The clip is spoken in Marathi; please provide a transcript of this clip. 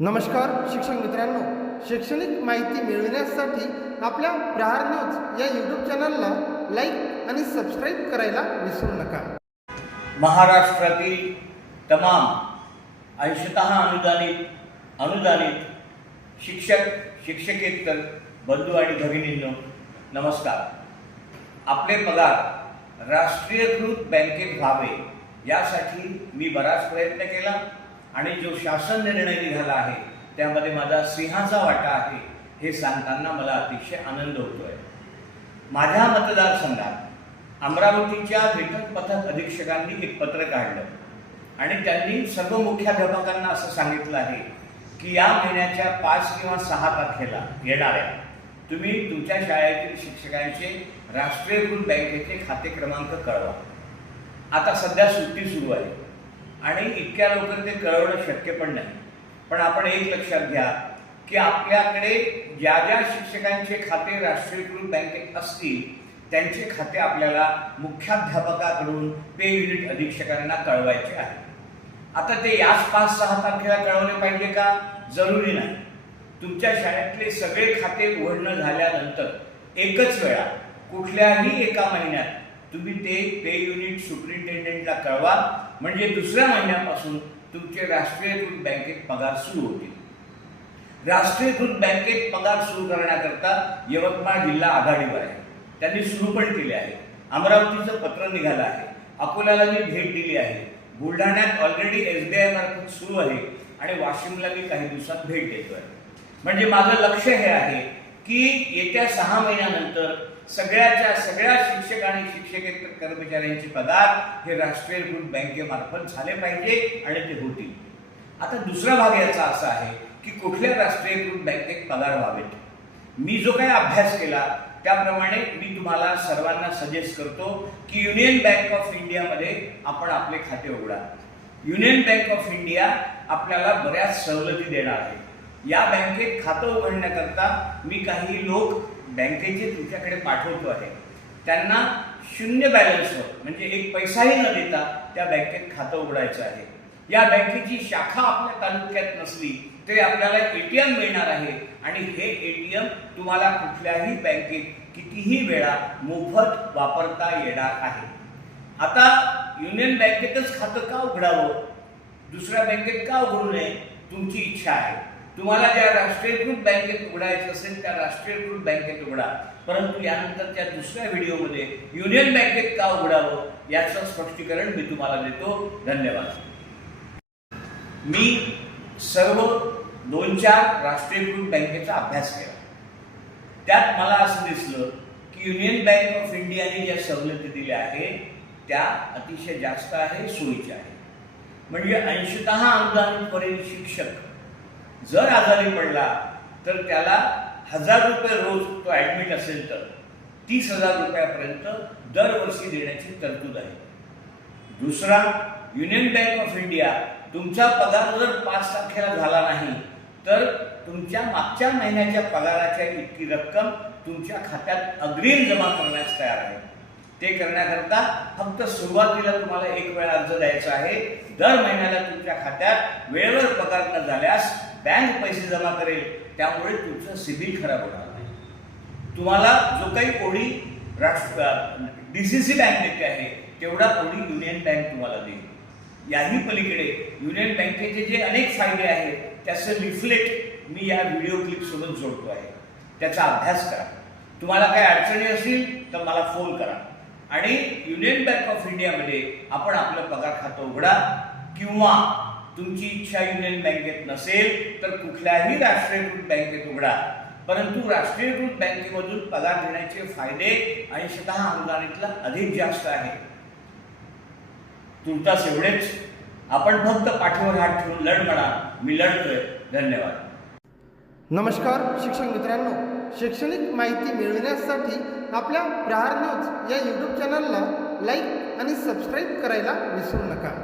नमस्कार शिक्षक मित्रांनो. शैक्षणिक माहिती मिळविण्यासाठी आपल्या प्रहार न्यूज या यूट्यूब चॅनलला लाईक आणि सबस्क्राईब करायला विसरू नका. महाराष्ट्रातील तमाम अंशतः अनुदानित अनुदानित शिक्षक शिक्षकेतर बंधू आणि भगिनींनो नमस्कार. आपले पगार राष्ट्रीयकृत बँकेत व्हावे यासाठी मी बराच प्रयत्न केला. आणि जो शासन निर्णय निघाला आहे त्यामध्ये माझा सिंहाचा वाटा आहे हे सांगताना मला अतिशय आनंद होतोय. माझ्या मतदारसंघात अमरावतीच्या वेतन पथक अधीक्षकांनी एक पत्र काढलं. आणि त्यांनी सर्व मुख्याध्यापकांना असं सांगितलं आहे की या महिन्याच्या पाच किंवा सहा तारखेला येणाऱ्या तुम्ही तुमच्या शाळेतील शिक्षकांचे राष्ट्रीयकृत बँकेचे खाते क्रमांक कळवा. आता सध्या सुट्टी सुरू आहे. आणि इतक्या लवकर ते कळवणं शक्य पण नाही. पण आपण एक लक्षात घ्या की आपल्याकडे ज्या ज्या शिक्षकांचे खाते राष्ट्रीयकृत बँकेत असतील त्यांचे खाते आपल्याला मुख्याध्यापकाकडून पे युनिट अधीक्षकांना कळवायचे आहे. आता ते याच पाच सहा तारखेला कळवले पाहिजे का? जरुरी नाही. तुमच्या शाळेतले सगळे खाते उघडणं झाल्यानंतर एकच वेळा कुठल्याही एका महिन्यात तुम्ही ते पे युनिट सुप्रिंटेंडेंटला कळवा. म्हणजे दुसऱ्या महिन्यापासून तुमचे राष्ट्रीयकृत बँकेत पगार सुरू होतील. राष्ट्रीयकृत बँकेत पगार सुरू करण्याकरता यवतमाळ जिल्हा आघाडीवर आहे. त्यांनी सुरू पण केले आहे. अमरावतीचं पत्र निघालं आहे. अकोल्याला मी भेट दिली आहे. बुलढाण्यात ऑलरेडी एस बी आय मार्फत सुरू आहे आणि वाशिमला मी काही दिवसात भेट देतोय. म्हणजे माझं लक्ष हे आहे की येत्या सहा महिन्यानंतर सगळ्याच्या सगळ्या शिक्षक आणि शिक्षकेतर कर्मचाऱ्यांचे पगार हे राष्ट्रीयकृत बँकेमार्फत झाले पाहिजे आणि ते होतील. आता दुसरा भाग याचा असा आहे की कुठल्या राष्ट्रीयकृत बँकेत पगार व्हावेत? मी जो काही अभ्यास केला त्याप्रमाणे मी तुम्हाला सर्वांना सजेस्ट करतो की युनियन बँक ऑफ इंडियामध्ये आपण आपले खाते उघडा. युनियन बँक ऑफ इंडिया आपल्याला बऱ्याच सवलती देणार आहे. या बँकेत खातं उघडण्याकरता मी काही लोक बँकेचे तुमच्याकडे पाठवतो आहे. त्यांना शून्य बॅलन्सवर म्हणजे एक पैसाही न देता त्या बँकेत खातं उघडायचं आहे. या बँकेची शाखा आपल्या तालुक्यात नसली तरी आपल्याला एटीएम मिळणार आहे. आणि हे एटीएम तुम्हाला कुठल्याही बँकेत कितीही वेळा मोफत वापरता येणार आहे. आता युनियन बँकेतच खातं का उघडावं? दुसऱ्या बँकेत का उघडू नये? तुमची इच्छा आहे. तुम्हाला ज्या राष्ट्रीयकृत बँकेत उघडायचं असेल त्या राष्ट्रीयकृत बँकेत उघडा. परंतु यानंतर त्या दुसऱ्या व्हिडिओमध्ये युनियन बँकेत का उघडावं याचं स्पष्टीकरण मी तुम्हाला देतो. धन्यवाद. मी सर्व दोन चार राष्ट्रीयकृत बँकेचा अभ्यास केला. त्यात मला असं दिसलं की युनियन बँक ऑफ इंडियाने ज्या सवलती दिल्या आहेत त्या अतिशय जास्त आहे सोयीच्या आहे म्हणजे अंशतः अनुदानितवरील शिक्षक जर आजारी पडला तर त्याला हजार रुपये रोज तो ॲडमिट असेल तर. तीस हजार रुपयापर्यंत दरवर्षी देण्याची तरतूद आहे. दुसरा युनियन बँक ऑफ इंडिया तुमचा पगार जर पाच तारखेला झाला नाही तर तुमच्या मागच्या महिन्याच्या पगाराच्या इतकी रक्कम तुमच्या खात्यात अग्रिम जमा करण्यास तयार आहे. ते करण्याकरता फक्त सुरुवातीला तुम्हाला एक वेळा अर्ज द्यायचा आहे. दर महिन्याला तुमच्या खात्यात वेळेवर पगार न झाल्यास बँक पैसे जमा करेल त्यामुळे तुमचं सिबिल खराब होणार नाही. तुम्हाला जो काही ओढी राष्ट्र डी सी सी बँक देते आहे तेवढा ओढी युनियन बँक तुम्हाला देईल. याही पलीकडे युनियन बँकेचे जे अनेक फायदे आहेत त्याचं लिफलेट मी या व्हिडिओ क्लिपसोबत जोडतो आहे. त्याचा अभ्यास करा. तुम्हाला काही अडचणी असतील तर मला फोन करा. आणि युनियन बँक ऑफ इंडियामध्ये आपण आपलं पगार खातं उघडा किंवा तुमची इच्छा युनियन बँकेत नसेल तर कुठल्याही राष्ट्रीयकृत बँकेत उघडा. परंतु राष्ट्रीयकृत बँकेमधून पगार घेण्याचे फायदे अंशतः अनुदानितला अधिक जास्त आहे. तुर्तास एवढेच. आपण फक्त पाठीवर हात ठेवून लढ म्हणा. मी लढतोय. धन्यवाद. नमस्कार शिक्षक मित्रांनो. शैक्षणिक माहिती मिळविण्यासाठी आपल्या प्रहार न्यूज या यूट्यूब चॅनलला लाईक आणि सबस्क्राईब करायला विसरू नका.